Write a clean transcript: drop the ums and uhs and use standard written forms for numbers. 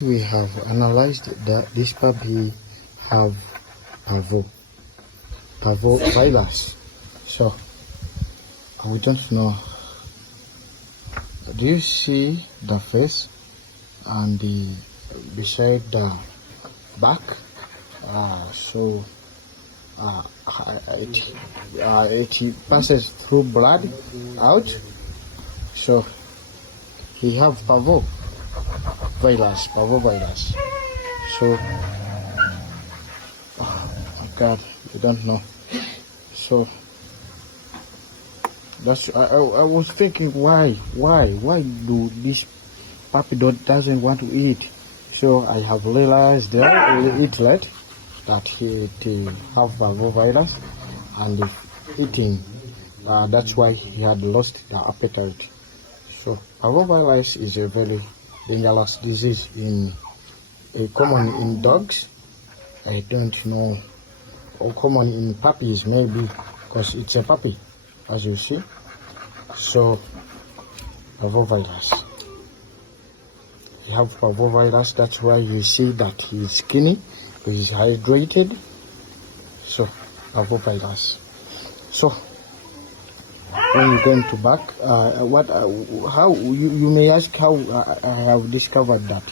We have analyzed that this puppy have parvovirus. So we don't know. Do you see the face and the beside the back? So it passes through blood out. So he have parvovirus. So oh my God, you don't know. So that's I was thinking why do this puppy doesn't want to eat. So I have realized it late that he have parvovirus and eating. That's why he had lost the appetite. So parvovirus is a very dangerous disease common in dogs. I don't know, or common in puppies maybe, because it's a puppy, as you see. So parvovirus. He have parvovirus. That's why you see that he's skinny, he's hydrated. So parvovirus. So when you're going to back, how you may ask how I have discovered that